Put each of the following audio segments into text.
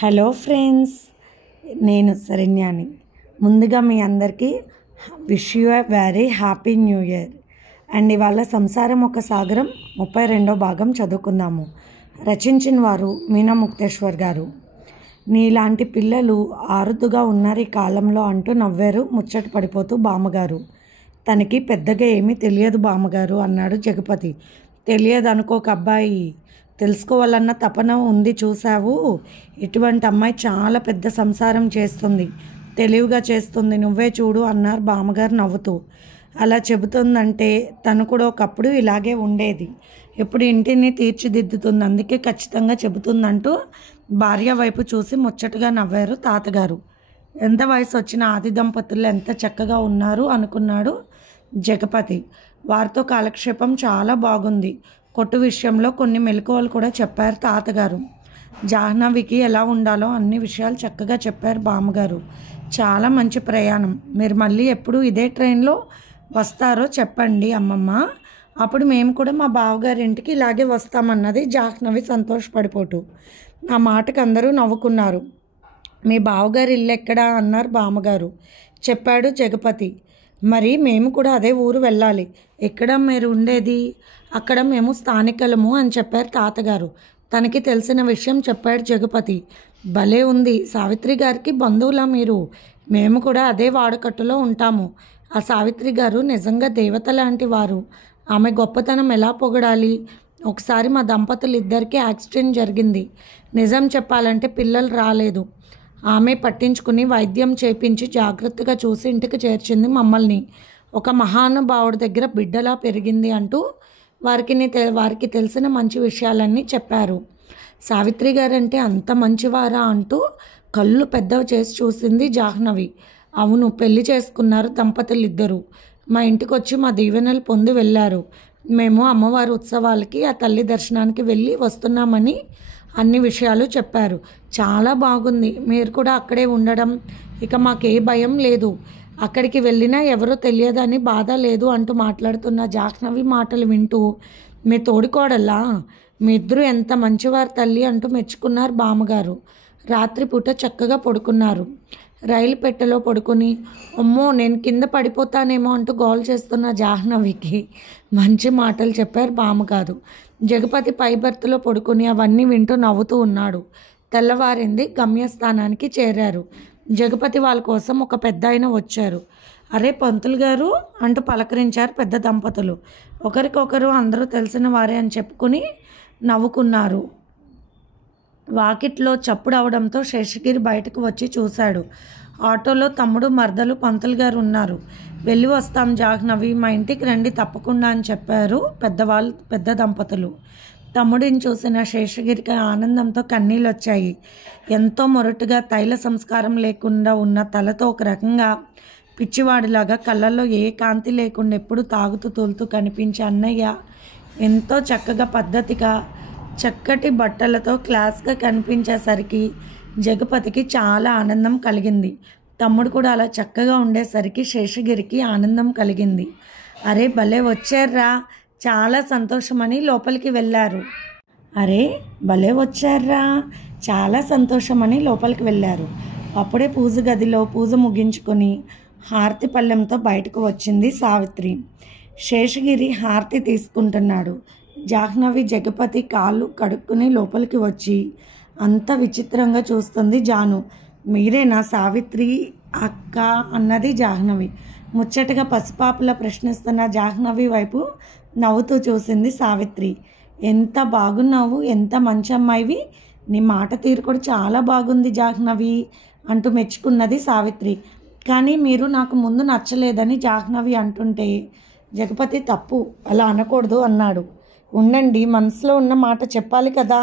Hello friends, నేను శరణ్యాని. ముందుగా మీ అందరికీ wish you a very happy new year. And ఇవాళ సంసారం ఒక సాగరం 32వ భాగం చదువుకుందాము. రచించిన వారు మీనా ముక్తేశ్వర్ గారు. నీలాంటి పిల్లలు ఆరుదుగా ఉన్నారు ఈ కాలంలో అంటూ నవ్వారు ముచ్చట పడిపోతూ బామ్మగారు. తనకి పెద్దగా ఏమీ తెలియదు బామ్మగారు అన్నాడు జగపతి. తెలియదు అనుకోక అబ్బాయి, తెలుసుకోవాలన్న తపన ఉంది చూసావు. ఇటువంటి అమ్మాయి చాలా పెద్ద సంసారం చేస్తుంది, తెలివిగా చేస్తుంది, నువ్వే చూడు అన్నారు బామ్మగారు నవ్వుతూ. అలా చెబుతుందంటే తను కూడా ఒకప్పుడు ఇలాగే ఉండేది, ఇప్పుడు ఇంటిని తీర్చిదిద్దుతుంది, అందుకే ఖచ్చితంగా చెబుతుందంటూ భార్య వైపు చూసి ముచ్చటగా నవ్వారు తాతగారు. ఎంత వయసు వచ్చిన ఆది దంపతులు ఎంత చక్కగా ఉన్నారు అనుకున్నాడు జగపతి. వారితో కాలక్షేపం చాలా బాగుంది. కొట్టు విషయంలో కొన్ని మెలకువలు కూడా చెప్పారు తాతగారు. జాహ్నవికి ఎలా ఉండాలో అన్ని విషయాలు చక్కగా చెప్పారు బామ్మగారు. చాలా మంచి ప్రయాణం. మీరు మళ్ళీ ఎప్పుడు ఇదే ట్రైన్లో వస్తారో చెప్పండి అమ్మమ్మ, అప్పుడు మేము కూడా మా బావగారి ఇంటికి ఇలాగే వస్తామన్నది జాహ్నవి సంతోషపడిపోతూ. ఆ మాటకు అందరూ నవ్వుకున్నారు. మీ బావగారి ఇల్లు ఎక్కడా అన్నారు బామ్మగారు. చెప్పాడు జగపతి. మరి మేము కూడా అదే ఊరు వెళ్ళాలి. ఎక్కడ మీరు ఉండేది? అక్కడ మేము స్థానికులము అని చెప్పారు తాతగారు. తనకి తెలిసిన విషయం చెప్పాడు జగపతి. భలే ఉంది, సావిత్రి గారికి బంధువులా మీరు? మేము కూడా అదే వాడకట్టులో ఉంటాము. ఆ సావిత్రి గారు నిజంగా దేవత లాంటి వారు. ఆమె గొప్పతనం ఎలా పొగడాలి. ఒకసారి మా దంపతులు ఇద్దరికీ యాక్సిడెంట్ జరిగింది. నిజం చెప్పాలంటే పిల్లలు రాలేదు. ఆమె పట్టించుకుని వైద్యం చేపించి జాగ్రత్తగా చూసి ఇంటికి చేర్చింది మమ్మల్ని. ఒక మహానుభావుడి దగ్గర బిడ్డలా పెరిగింది అంటూ వారికి తెలిసిన మంచి విషయాలన్నీ చెప్పారు. సావిత్రి గారంటే అంత మంచివారా అంటూ కళ్ళు పెద్దవి చేసి చూసింది జాహ్నవి. అవును, పెళ్లి చేసుకున్నారు దంపతులు ఇద్దరు. మా ఇంటికి వచ్చి మా దీవెనలు పొంది వెళ్ళారు. మేము అమ్మవారి ఉత్సవాలకి ఆ తల్లి దర్శనానికి వెళ్ళి వస్తున్నామని అన్ని విషయాలు చెప్పారు. చాలా బాగుంది. మీరు కూడా అక్కడే ఉండడం, ఇక మాకే భయం లేదు. అక్కడికి వెళ్ళినా ఎవరో తెలియదని బాధ లేదు అంటూ మాట్లాడుతున్న జాహ్నవి మాటలు వింటూ, మీ తోడికోడల్లా, మీ ఇద్దరు ఎంత మంచివారు తల్లి అంటూ మెచ్చుకున్నారు బామ్మగారు. రాత్రిపూట చక్కగా పడుకున్నారు. రైలు పెట్టెలో పడుకొని అమ్మో నేను కింద పడిపోతానేమో అంటూ గోల్ చేస్తున్న జాహ్నవికి మంచి మాటలు చెప్పారు బామ్మగారు. జగపతి పై బర్త్లో పడుకొని అవన్నీ వింటూ నవ్వుతూ ఉన్నాడు. తెల్లవారింది. గమ్యస్థానానికి చేరారు. జగపతి వాళ్ళ కోసం ఒక పెద్ద ఆయన వచ్చారు. అరే పంతులు గారు అంటూ పలకరించారు పెద్ద దంపతులు. ఒకరికొకరు అందరూ తెలిసిన వారే అని చెప్పుకుని నవ్వుకున్నారు. వాకిట్లో చప్పుడు అవడంతో శేషగిరి బయటకు వచ్చి చూశాడు. ఆటోలో తమ్ముడు మరదలు పంతులు గారు ఉన్నారు. వెళ్ళి వస్తాం జాహ్నవి, మా ఇంటికి రండి తప్పకుండా అని చెప్పారు పెద్ద దంపతులు. తమ్ముడిని చూసిన శేషగిరికి ఆనందంతో కన్నీళ్ళు వచ్చాయి. ఎంతో మొరటుగా తైల సంస్కారం లేకుండా ఉన్న తలతో ఒక రకంగా పిచ్చివాడిలాగా కళ్ళల్లో ఏ కాంతి లేకుండా ఎప్పుడు తాగుతూ తోలుతూ కనిపించే అన్నయ్య ఎంతో చక్కగా పద్ధతిగా చక్కటి బట్టలతో క్లాస్గా కనిపించేసరికి జగపతికి చాలా ఆనందం కలిగింది. తమ్ముడు కూడా అలా చక్కగా ఉండేసరికి శేషగిరికి ఆనందం కలిగింది. అరే భలే వచ్చారా, చాలా సంతోషమని లోపలికి వెళ్ళారు. అరే భలే వచ్చారా, చాలా సంతోషమని లోపలికి వెళ్ళారు. అప్పుడే పూజ గదిలో పూజ ముగించుకొని హారతి పళ్ళెంతో బయటకు వచ్చింది సావిత్రి. శేషగిరి హారతి తీసుకుంటున్నాడు. జాహ్నవి జగపతి కాళ్ళు కడుక్కుని లోపలికి వచ్చి అంత విచిత్రంగా చూస్తుంది. జాను, మీరేనా సావిత్రి అక్క అన్నది జాహ్నవి. ముచ్చటగా పసిపాపలా ప్రశ్నిస్తున్న జాహ్నవి వైపు నవ్వుతూ చూసింది సావిత్రి. ఎంత బాగున్నావు, ఎంత మంచి అమ్మాయివి, నీ మాట తీరు కూడా చాలా బాగుంది జాహ్నవి అంటూ మెచ్చుకున్నది సావిత్రి. కానీ మీరు నాకు ముందు నచ్చలేదని జాహ్నవి అంటుంటే జగపతి తప్పు, అలా అనకూడదు అన్నాడు. ఉండండి, మనసులో ఉన్న మాట చెప్పాలి కదా.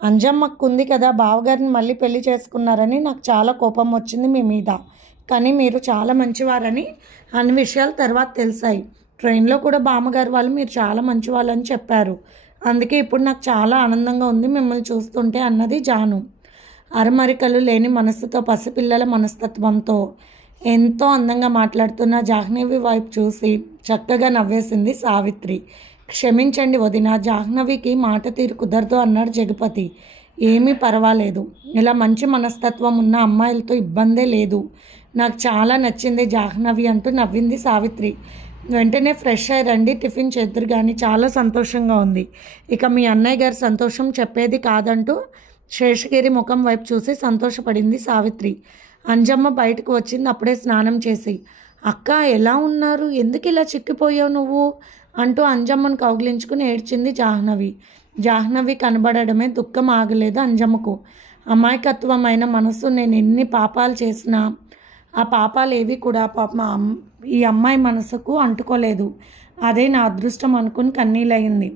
అంజమ్మకు ఉంది కదా, బావగారిని మళ్ళీ పెళ్లి చేసుకున్నారని నాకు చాలా కోపం వచ్చింది మీ మీద. కానీ మీరు చాలా మంచివారని అన్ని విషయాలు తర్వాత తెలిసాయి. ట్రైన్లో కూడా బామ్మగారు వాళ్ళు మీరు చాలా మంచివాళ్ళని చెప్పారు. అందుకే ఇప్పుడు నాకు చాలా ఆనందంగా ఉంది మిమ్మల్ని చూస్తుంటే అన్నది జాను. అరమరికలు లేని మనస్సుతో, పసిపిల్లల మనస్తత్వంతో ఎంతో అందంగా మాట్లాడుతున్న జాహ్నవి వైపు చూసి చక్కగా నవ్వేసింది సావిత్రి. క్షమించండి వదిన, జాహ్నవికి మాట తీరు కుదరదు అన్నాడు జగపతి. ఏమీ పర్వాలేదు, ఇలా మంచి మనస్తత్వం ఉన్న అమ్మాయిలతో ఇబ్బందే లేదు. నాకు చాలా నచ్చింది జాహ్నవి అంటూ నవ్వింది సావిత్రి. వెంటనే ఫ్రెష్ అయ్యి రండి, టిఫిన్ చేద్దరు కానీ, చాలా సంతోషంగా ఉంది. ఇక మీ అన్నయ్య గారి సంతోషం చెప్పేది కాదంటూ శేషగిరి ముఖం వైపు చూసి సంతోషపడింది సావిత్రి. అంజమ్మ బయటకు వచ్చింది అప్పుడే స్నానం చేసి. అక్క ఎలా ఉన్నారు, ఎందుకు ఇలా చిక్కిపోయావు నువ్వు అంటూ అంజమ్మను కౌగిలించుకుని ఏడ్చింది జాహ్నవి. జాహ్నవి కనబడడమే దుఃఖం ఆగలేదు అంజమ్మకు. అమాయకత్వమైన మనసు, నేను ఎన్ని పాపాలు చేసినా ఆ పాపాలు ఏవి కూడా పాపం ఈ అమ్మాయి మనసుకు అంటుకోలేదు. అదే నా అదృష్టం అనుకుని కన్నీళ్ళయింది.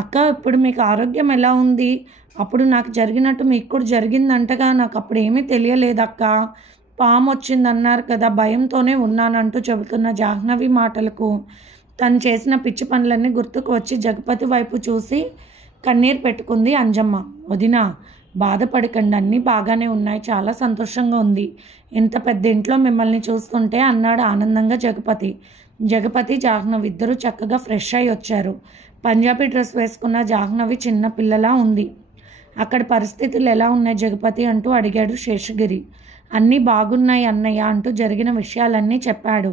అక్క, ఇప్పుడు మీకు ఆరోగ్యం ఎలా ఉంది? అప్పుడు నాకు జరిగినట్టు మీకు కూడా జరిగిందంటగా, నాకు అప్పుడు ఏమీ తెలియలేదక్క. పాము వచ్చిందన్నారు కదా, భయంతోనే ఉన్నానంటూ చెబుతున్న జాహ్నవి మాటలకు తను చేసిన పిచ్చి పనులన్నీ గుర్తుకు వచ్చి జగపతి వైపు చూసి కన్నీరు పెట్టుకుంది అంజమ్మ. వదినా, బాధపడకండి, అన్నీ బాగానే ఉన్నాయి, చాలా సంతోషంగా ఉంది. ఇంత పెద్ద ఇంట్లో మిమ్మల్ని చూస్తుంటే అన్నాడు ఆనందంగా జగపతి. జగపతి, జాహ్నవి ఇద్దరూ చక్కగా ఫ్రెష్ అయి వచ్చారు. పంజాబీ డ్రెస్ వేసుకున్న జాహ్నవి చిన్న పిల్లలా ఉంది. అక్కడ పరిస్థితులు ఎలా ఉన్నాయి జగపతి అంటూ అడిగాడు శేషగిరి. అన్నీ బాగున్నాయి అన్నయ్య అంటూ జరిగిన విషయాలన్నీ చెప్పాడు.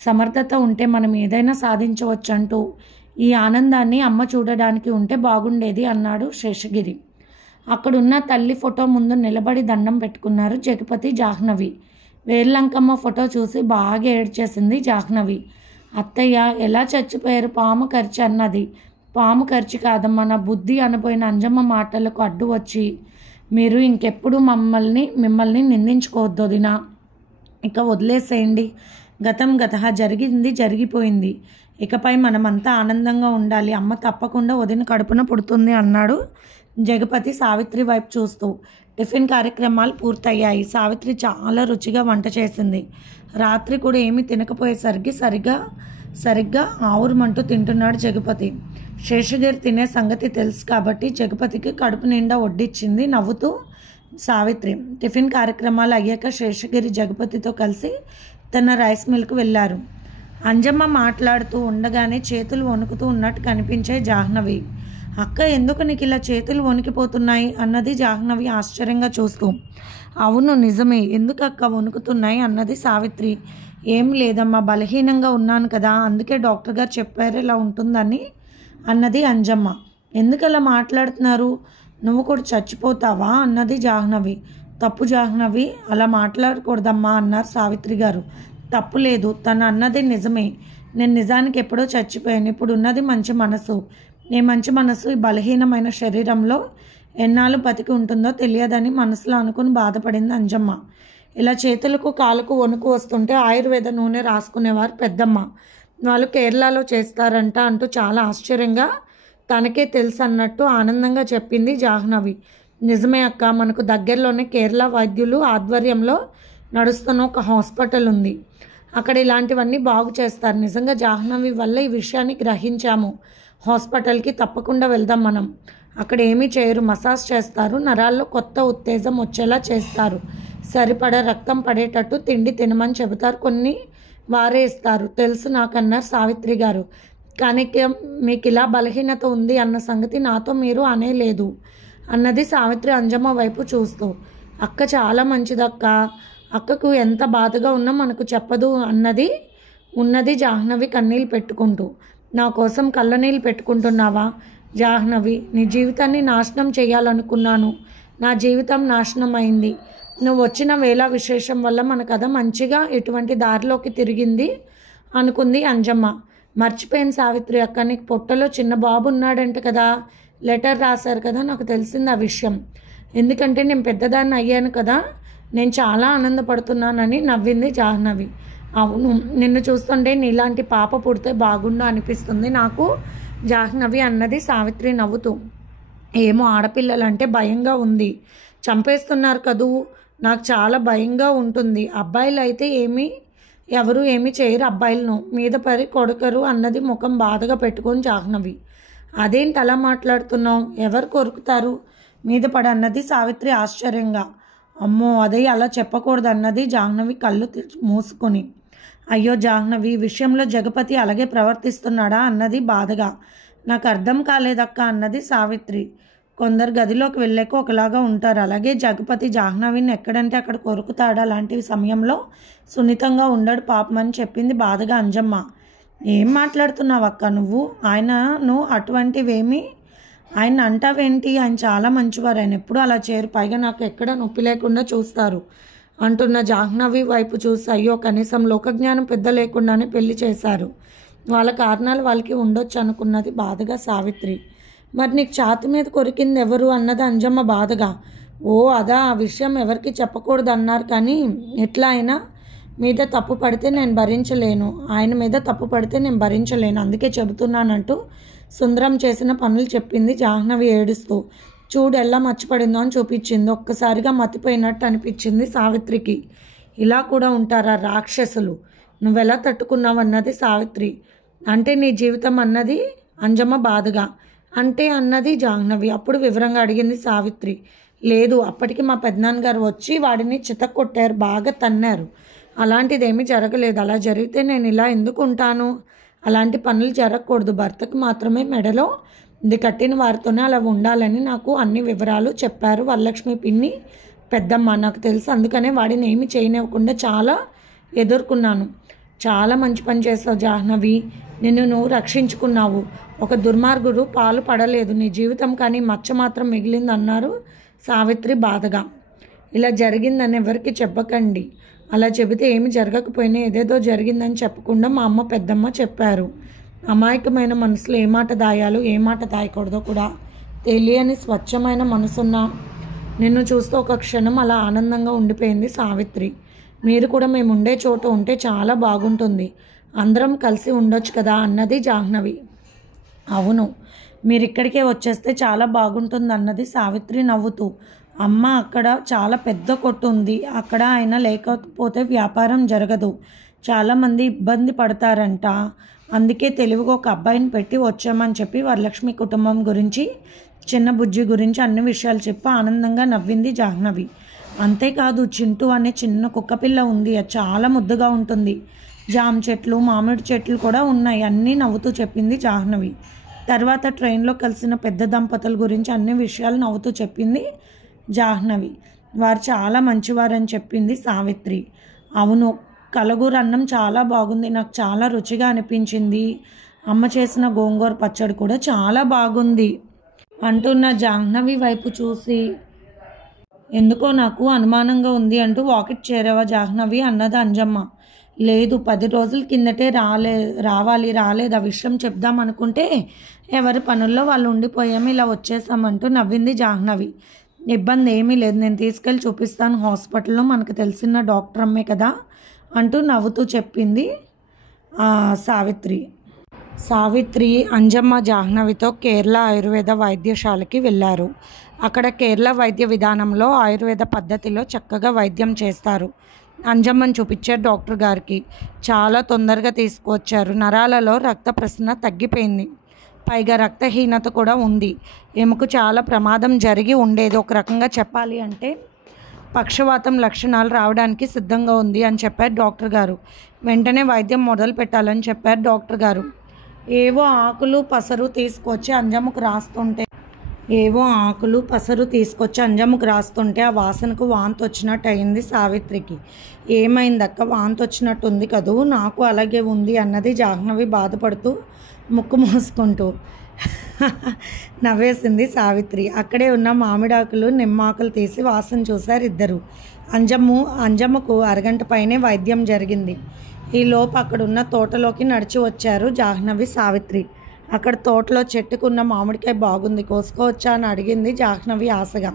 సమర్థత ఉంటే మనం ఏదైనా సాధించవచ్చు అంటూ ఈ ఆనందాన్ని అమ్మ చూడడానికి ఉంటే బాగుండేది అన్నాడు శేషగిరి. అక్కడున్న తల్లి ఫోటో ముందు నిలబడి దండం పెట్టుకున్నారు జగపతి, జాహ్నవి. వేర్లంకమ్మ ఫోటో చూసి బాగా ఏడ్చేసింది జాహ్నవి. అత్తయ్య ఎలా చచ్చిపోయారు, పాము ఖర్చు అన్నది. పాము ఖర్చు కాదమ్మా, నా బుద్ధి అనబోయిన అంజమ్మ మాటలకు అడ్డు వచ్చి మీరు ఇంకెప్పుడు మిమ్మల్ని నిందించుకోవద్దు వదినా, ఇక వదిలేసేయండి. గతం గతహ, జరిగింది జరిగిపోయింది. ఇకపై మనమంతా ఆనందంగా ఉండాలి. అమ్మ తప్పకుండా వదిన కడుపున పుడుతుంది అన్నాడు జగపతి సావిత్రి వైపు చూస్తూ. టిఫిన్ కార్యక్రమాలు పూర్తయ్యాయి. సావిత్రి చాలా రుచిగా వంట చేసింది. రాత్రి కూడా ఏమీ తినకపోయేసరికి సరిగ్గా ఆవురమంటూ తింటున్నాడు జగపతి. శేషగిరి తినే సంగతి తెలుసు కాబట్టి జగపతికి కడుపు నిండా వడ్డిచ్చింది నవ్వుతూ సావిత్రి. టిఫిన్ కార్యక్రమాలు అయ్యాక శేషగిరి జగపతితో కలిసి తన రైస్ మిల్కు వెళ్ళారు. అంజమ్మ మాట్లాడుతూ ఉండగానే చేతులు వణుకుతూ ఉన్నట్టు కనిపించే జాహ్నవి. అక్క, ఎందుకు నీకు ఇలా చేతులు వణికిపోతున్నాయి అన్నది జాహ్నవి ఆశ్చర్యంగా చూస్తూ. అవును నిజమే, ఎందుకు అక్క వణుకుతున్నాయి అన్నది సావిత్రి. ఏం లేదమ్మా, బలహీనంగా ఉన్నాను కదా, అందుకే డాక్టర్ గారు చెప్పారు ఇలా ఉంటుందని అన్నది అంజమ్మ. ఎందుకు అలా మాట్లాడుతున్నారు, నువ్వు కూడా చచ్చిపోతావా అన్నది జాహ్నవి. తప్పు జాహ్నవి, అలా మాట్లాడకూడదమ్మా అన్నారు సావిత్రి గారు. తప్పు లేదు, తను అన్నది నిజమే. నేను నిజానికి ఎప్పుడో చచ్చిపోయాను. ఇప్పుడు ఉన్నది మంచి మనసు. నీ మంచి మనసు ఈ బలహీనమైన శరీరంలో ఎన్నాళ్ళు బతికి ఉంటుందో తెలియదని మనసులో అనుకుని బాధపడింది అంజమ్మ. ఇలా చేతులకు కాళ్ళకు వణుకు వస్తుంటే ఆయుర్వేద నూనె రాసుకునేవారు పెద్దమ్మ. వాళ్ళు కేరళలో చేస్తారంట అంటూ చాలా ఆశ్చర్యంగా తనకే తెలుసు అన్నట్టు ఆనందంగా చెప్పింది జాహ్నవి. నిజమే అక్క, మనకు దగ్గరలోనే కేరళ వైద్యులు ఆధ్వర్యంలో నడుస్తున్న ఒక హాస్పిటల్ ఉంది. అక్కడ ఇలాంటివన్నీ బాగు చేస్తారు. నిజంగా జాహ్నవి వల్ల ఈ విషయాన్ని గ్రహించాము. హాస్పిటల్కి తప్పకుండా వెళ్దాం మనం. అక్కడ ఏమీ చేయరు, మసాజ్ చేస్తారు, నరాల్లో కొత్త ఉత్తేజం వచ్చేలా చేస్తారు, సరిపడా రక్తం పడేటట్టు తిండి తినమని చెబుతారు, కొన్ని వారే ఇస్తారు. తెలుసు నాకన్నారు సావిత్రి గారు. కానీ మీకు ఇలా బలహీనత ఉంది అన్న సంగతి నాతో మీరు అనేలేదు అన్నది సావిత్రి అంజమ్మ వైపు చూస్తూ. అక్క చాలా మంచిదక్క, అక్కకు ఎంత బాధగా ఉన్నా మనకు చెప్పదు ఉన్నది జాహ్నవి కన్నీళ్ళు పెట్టుకుంటూ. నా కోసం కళ్ళనీళ్ళు పెట్టుకుంటున్నావా జాహ్నవి? నీ జీవితాన్ని నాశనం చేయాలనుకున్నాను, నా జీవితం నాశనం అయింది. నువ్వు వచ్చిన వేళ విశేషం వల్ల మన కథ మంచిగా ఇటువంటి దారిలోకి తిరిగింది అనుకుంది అంజమ్మ. మర్చిపోయిన సావిత్రి అక్క, నీకు పొట్టలో చిన్న బాబు ఉన్నాడంట కదా, లెటర్ రాశారు కదా, నాకు తెలిసింది ఆ విషయం. ఎందుకంటే నేను పెద్దదాన్ని అయ్యాను కదా, నేను చాలా ఆనందపడుతున్నానని నవ్వింది జాహ్నవి. అవును, నిన్ను చూస్తుంటే నీలాంటి పాప పుడితే బాగుండు అనిపిస్తుంది నాకు జాహ్నవి అన్నది సావిత్రి నవ్వుతూ. ఏమో, ఆడపిల్లలంటే భయంగా ఉంది, చంపేస్తున్నారు కదూ, నాకు చాలా భయంగా ఉంటుంది. అబ్బాయిలు అయితే ఎవరు ఏమీ చేయరు, అబ్బాయిలను మీద పడి కొడకరు అన్నది ముఖం బాధగా పెట్టుకొని జాహ్నవి. అదేంటి అలా మాట్లాడుతున్నావు, ఎవరు కొరుకుతారు మీద పడి అన్నది సావిత్రి ఆశ్చర్యంగా. అమ్మో, అదే అలా చెప్పకూడదు అన్నది జాహ్నవి కళ్ళు మూసుకొని. అయ్యో జాహ్నవి, ఈ విషయంలో జగపతి అలాగే ప్రవర్తిస్తున్నాడా అన్నది బాధగా. నాకు అర్థం కాలేదక్క అన్నది సావిత్రి. కొందరు గదిలోకి వెళ్ళాక ఒకలాగా ఉంటారు. అలాగే జగపతి జాహ్నవిని ఎక్కడంటే అక్కడ కొరుకుతాడు. అలాంటి సమయంలో సున్నితంగా ఉండడు పాపం అని చెప్పింది బాధగా అంజమ్మ. ఏం మాట్లాడుతున్నావు అక్క నువ్వు? ఆయనను అటువంటివేమీ ఆయన అంటావేంటి? ఆయన చాలా మంచివారు, ఆయన ఎప్పుడూ అలా చేయరు, పైగా నాకు ఎక్కడ నొప్పి లేకుండా చూస్తారు అంటున్న జాహ్నవి వైపు చూసి, అయ్యో కనీసం లోకజ్ఞానం పెద్ద లేకుండానే పెళ్లి చేశారు, వాళ్ళ కారణాలు వాళ్ళకి ఉండొచ్చు అనుకున్నది బాధగా సావిత్రి. మరి నీకు ఛాతి మీద కొరికింది ఎవరు అన్నది అంజమ్మ బాధగా. ఓ అదా, ఆ విషయం ఎవరికి చెప్పకూడదు అన్నారు, కానీ ఎట్లా అయినా మీద తప్పు పడితే నేను భరించలేను, ఆయన మీద తప్పు పడితే నేను భరించలేను, అందుకే చెబుతున్నానంటూ సుందరం చేసిన పనులు చెప్పింది జాహ్నవి ఏడుస్తూ. చూడు ఎలా మర్చిపడిందో అని చూపించింది. ఒక్కసారిగా మతిపోయినట్టు అనిపించింది సావిత్రికి. ఇలా కూడా ఉంటారా రాక్షసులు, నువ్వెలా తట్టుకున్నావు అన్నది సావిత్రి. అంటే నీ జీవితం అన్నది అంజమ్మ బాధగా. అంటే అన్నది జాహ్నవి. అప్పుడు వివరంగా అడిగింది సావిత్రి. లేదు, అప్పటికి మా పెద్దనాన్నగారు వచ్చి వాడిని చితక్కొట్టారు, బాగా తన్నారు, అలాంటిదేమీ జరగలేదు. అలా జరిగితే నేను ఇలా ఎందుకు ఉంటాను? అలాంటి పనులు జరగకూడదు, భర్తకు మాత్రమే మెడలో ఇది కట్టిన వారితోనే అలా ఉండాలని నాకు అన్ని వివరాలు చెప్పారు వరలక్ష్మి పిన్ని పెద్దమ్మ. నాకు తెలుసు, అందుకనే వాడిని ఏమి చేయనివ్వకుండా చాలా ఎదుర్కొన్నాను. చాలా మంచి పని చేసావు జాహ్నవి, నిన్ను నువ్వు రక్షించుకున్నావు. ఒక దుర్మార్గుడు పాలు పడలేదు, నీ జీవితం కానీ మచ్చ మాత్రం మిగిలిందన్నారు సావిత్రి బాధగా. ఇలా జరిగిందని ఎవరికి చెప్పకండి, అలా చెబితే ఏమి జరగకపోయినా ఏదేదో జరిగిందని చెప్పకుండా మా అమ్మ పెద్దమ్మ చెప్పారు. అమాయకమైన మనసులో ఏ మాట దాయాలో ఏ మాట దాయకూడదో కూడా తెలియని స్వచ్ఛమైన మనసున్న నిన్ను చూస్తూ ఒక క్షణం అలా ఆనందంగా ఉండిపోయింది సావిత్రి. మీరు కూడా మేము ఉండే చోట ఉంటే చాలా బాగుంటుంది, అందరం కలిసి ఉండొచ్చు కదా అన్నది జాహ్నవి. అవును, మీరు ఇక్కడికే వచ్చేస్తే చాలా బాగుంటుంది అన్నది సావిత్రి నవ్వుతూ. అమ్మ, అక్కడ చాలా పెద్ద కొట్టు ఉంది, అక్కడ ఆయన లేకపోతే వ్యాపారం జరగదు, చాలామంది ఇబ్బంది పడతారంట, అందుకే తెలివిగా ఒక అబ్బాయిని పెట్టి వచ్చామని చెప్పి వరలక్ష్మి కుటుంబం గురించి, చిన్న బుజ్జి గురించి అన్ని విషయాలు చెప్పి ఆనందంగా నవ్వింది జాహ్నవి. అంతేకాదు, చింటూ అనే చిన్న కుక్కపిల్ల ఉంది, అది చాలా ముద్దుగా ఉంటుంది, జామ చెట్లు మామిడి చెట్లు కూడా ఉన్నాయి, అన్నీ నవ్వుతూ చెప్పింది జాహ్నవి. తర్వాత ట్రైన్లో కలిసిన పెద్ద దంపతుల గురించి అన్ని విషయాలు నవ్వుతూ చెప్పింది జాహ్నవి. వారు చాలా మంచివారని చెప్పింది సావిత్రి. అవును, కలగూర అన్నం చాలా బాగుంది, నాకు చాలా రుచిగా అనిపించింది, అమ్మ చేసిన గోంగూర పచ్చడి కూడా చాలా బాగుంది అంటున్న జాహ్నవి వైపు చూసి, ఎందుకో నాకు అనుమానంగా ఉంది అంటూ వాకిట్ చేరావా జాహ్నవి అన్నది అంజమ్మ. లేదు, 10 రోజుల కిందటే రాలేదు, ఆ విషయం చెప్దాం అనుకుంటే ఎవరి పనుల్లో వాళ్ళు ఉండిపోయాము, ఇలా వచ్చేసామంటూ నవ్వింది జాహ్నవి. ఇబ్బంది ఏమీ లేదు, నేను తీసుకెళ్ళి చూపిస్తాను హాస్పిటల్లో, మనకు తెలిసిన డాక్టర్ అమ్మే కదా అంటూ నవ్వుతూ చెప్పింది సావిత్రి. అంజమ్మ జాహ్నవితో కేరళ ఆయుర్వేద వైద్యశాలకి వెళ్ళారు. అక్కడ కేరళ వైద్య విధానంలో ఆయుర్వేద పద్ధతిలో చక్కగా వైద్యం చేస్తారు. అంజమ్మని చూపించారు డాక్టర్ గారికి. చాలా తొందరగా తీసుకువచ్చారు. నరాలలో రక్త ప్రసరణ తగ్గిపోయింది, పైగా రక్తహీనత కూడా ఉంది. ఎముకు చాలా ప్రమాదం జరిగి ఉండేది, ఒక రకంగా చెప్పాలి అంటే పక్షవాతం లక్షణాలు రావడానికి సిద్ధంగా ఉంది అని చెప్పారు డాక్టర్ గారు. వెంటనే వైద్యం మొదలు పెట్టాలని చెప్పారు డాక్టర్ గారు. ఏవో ఆకులు పసరు తీసుకొచ్చి అంజమ్మకు రాస్తుంటే ఆ వాసనకు వాంతి వచ్చినట్టు అయింది సావిత్రికి. ఏమైందక్క, వాంతి వచ్చినట్టు ఉంది కదూ, నాకు అలాగే ఉంది అన్నది జాహ్నవి బాధపడుతూ ముక్కు మూసుకుంటూ. నవ్వేసింది సావిత్రి. అక్కడే ఉన్న మామిడాకులు నిమ్మాకులు తీసి వాసన చూశారు ఇద్దరు. అంజమ్మకు అరగంట పైనే వైద్యం జరిగింది. ఈలోపు అక్కడున్న తోటలోకి నడిచి వచ్చారు జాహ్నవి సావిత్రి. అక్కడ తోటలో చెట్టుకున్న మామిడికాయ బాగుంది, కోసుకోవచ్చా అని అడిగింది జాహ్నవి ఆశగా.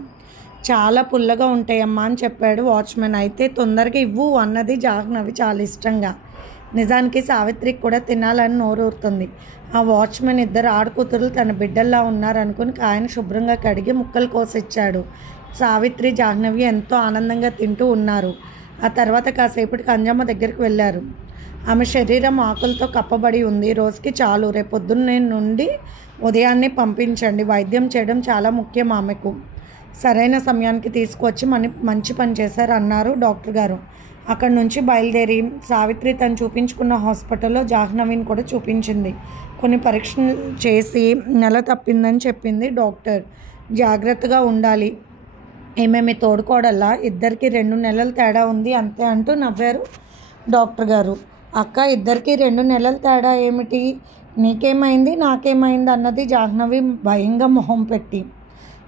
చాలా పుల్లగా ఉంటాయమ్మా అని చెప్పాడు వాచ్మెన్. అయితే తొందరగా ఇవ్వు అన్నది జాహ్నవి చాలా ఇష్టంగా. నిజానికి సావిత్రికి కూడా తినాలని నోరూరుతుంది. ఆ వాచ్మెన్ ఇద్దరు ఆడకూతురులు తన బిడ్డల్లా ఉన్నారనుకుని కాయను శుభ్రంగా కడిగి ముక్కలు కోసిచ్చాడు. సావిత్రి జాహ్నవి ఎంతో ఆనందంగా తింటూ ఉన్నారు. ఆ తర్వాత కాసేపటికి అంజమ్మ దగ్గరికి వెళ్ళారు. ఆమె శరీరం ఆకులతో కప్పబడి ఉంది, రోజుకి చాలు, రేపొద్దున్నే నుండి ఉదయాన్నే పంపించండి, వైద్యం చేయడం చాలా ముఖ్యం ఆమెకు. సరైన సమయానికి తీసుకొచ్చి మంచి పని చేశారు అన్నారు డాక్టర్ గారు. అక్కడి నుంచి బయలుదేరి సావిత్రి తను చూపించుకున్న హాస్పిటల్లో జాహ్నవిని కూడా చూపించింది. కొన్ని పరీక్షలు చేసి నెల తప్పిందని చెప్పింది డాక్టర్. జాగ్రత్తగా ఉండాలి. ఏమేమి తోడుకోడల్లా, ఇద్దరికి 2 నెలల తేడా ఉంది అంతే అంటూ నవ్వారు డాక్టర్ గారు. అక్క, ఇద్దరికి 2 నెలల తేడా ఏమిటి? నీకేమైంది, నాకేమైంది అన్నది జాహ్నవి భయంగా మొహం పెట్టి.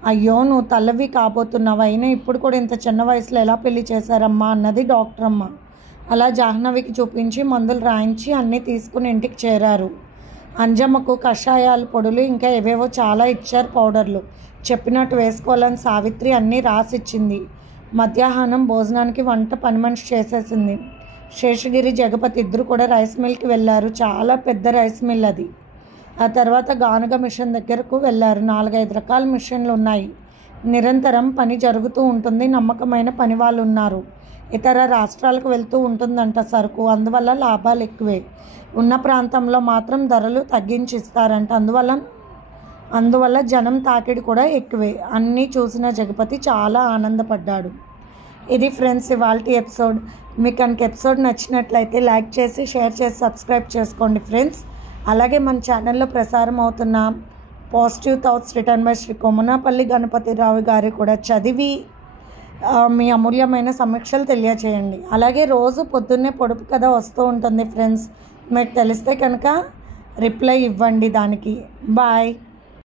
అయ్యో, నువ్వు తల్లవి కాబోతున్నావు, అయినా ఇప్పుడు కూడా ఇంత చిన్న వయసులో ఎలా పెళ్లి చేశారమ్మా అన్నది డాక్టర్ అమ్మ. అలా జాహ్నవికి చూపించి మందులు రాయించి అన్నీ తీసుకుని ఇంటికి చేరారు. అంజమ్మకు కషాయాలు, పొడులు, ఇంకా ఏవేవో చాలా ఇచ్చారు పౌడర్లు. చెప్పినట్టు వేసుకోవాలని సావిత్రి అన్నీ రాసిచ్చింది. మధ్యాహ్నం భోజనానికి వంట పని మనిషి చేసేసింది. శేషగిరి, జగపతి ఇద్దరు కూడా రైస్ మిల్కి వెళ్ళారు. చాలా పెద్ద రైస్ మిల్ అది. ఆ తర్వాత గానుగ మిషన్ దగ్గరకు వెళ్ళారు. 4-5 రకాల మిషన్లు ఉన్నాయి. నిరంతరం పని జరుగుతూ ఉంటుంది. నమ్మకమైన పని వాళ్ళు ఉన్నారు. ఇతర రాష్ట్రాలకు వెళ్తూ ఉంటుందంట సరుకు, అందువల్ల లాభాలు ఎక్కువే. ఉన్న ప్రాంతంలో మాత్రం ధరలు తగ్గించి ఇస్తారంట, అందువల్ల జనం తాకిడి కూడా ఎక్కువే. అన్నీ చూసిన జగపతి చాలా ఆనందపడ్డాడు. ఇది ఫ్రెండ్స్ ఇవాల్టి ఎపిసోడ్. మీకు కనుక ఎపిసోడ్ నచ్చినట్లయితే లైక్ చేసి, షేర్ చేసి, సబ్స్క్రైబ్ చేసుకోండి ఫ్రెండ్స్. అలాగే మన ఛానల్లో ప్రసారం అవుతున్న positive thoughts written by Shri Kommanapalli Ganapathirao గారి కూడా చదివి మీ అమూల్యమైన సమీక్షలు తెలియచేయండి. అలాగే రోజు పొద్దున్నే పొడుపు కథ వస్తూ ఉంటుంది ఫ్రెండ్స్. మీకు తెలిస్తే కనుక రిప్లై ఇవ్వండి దానికి. బాయ్.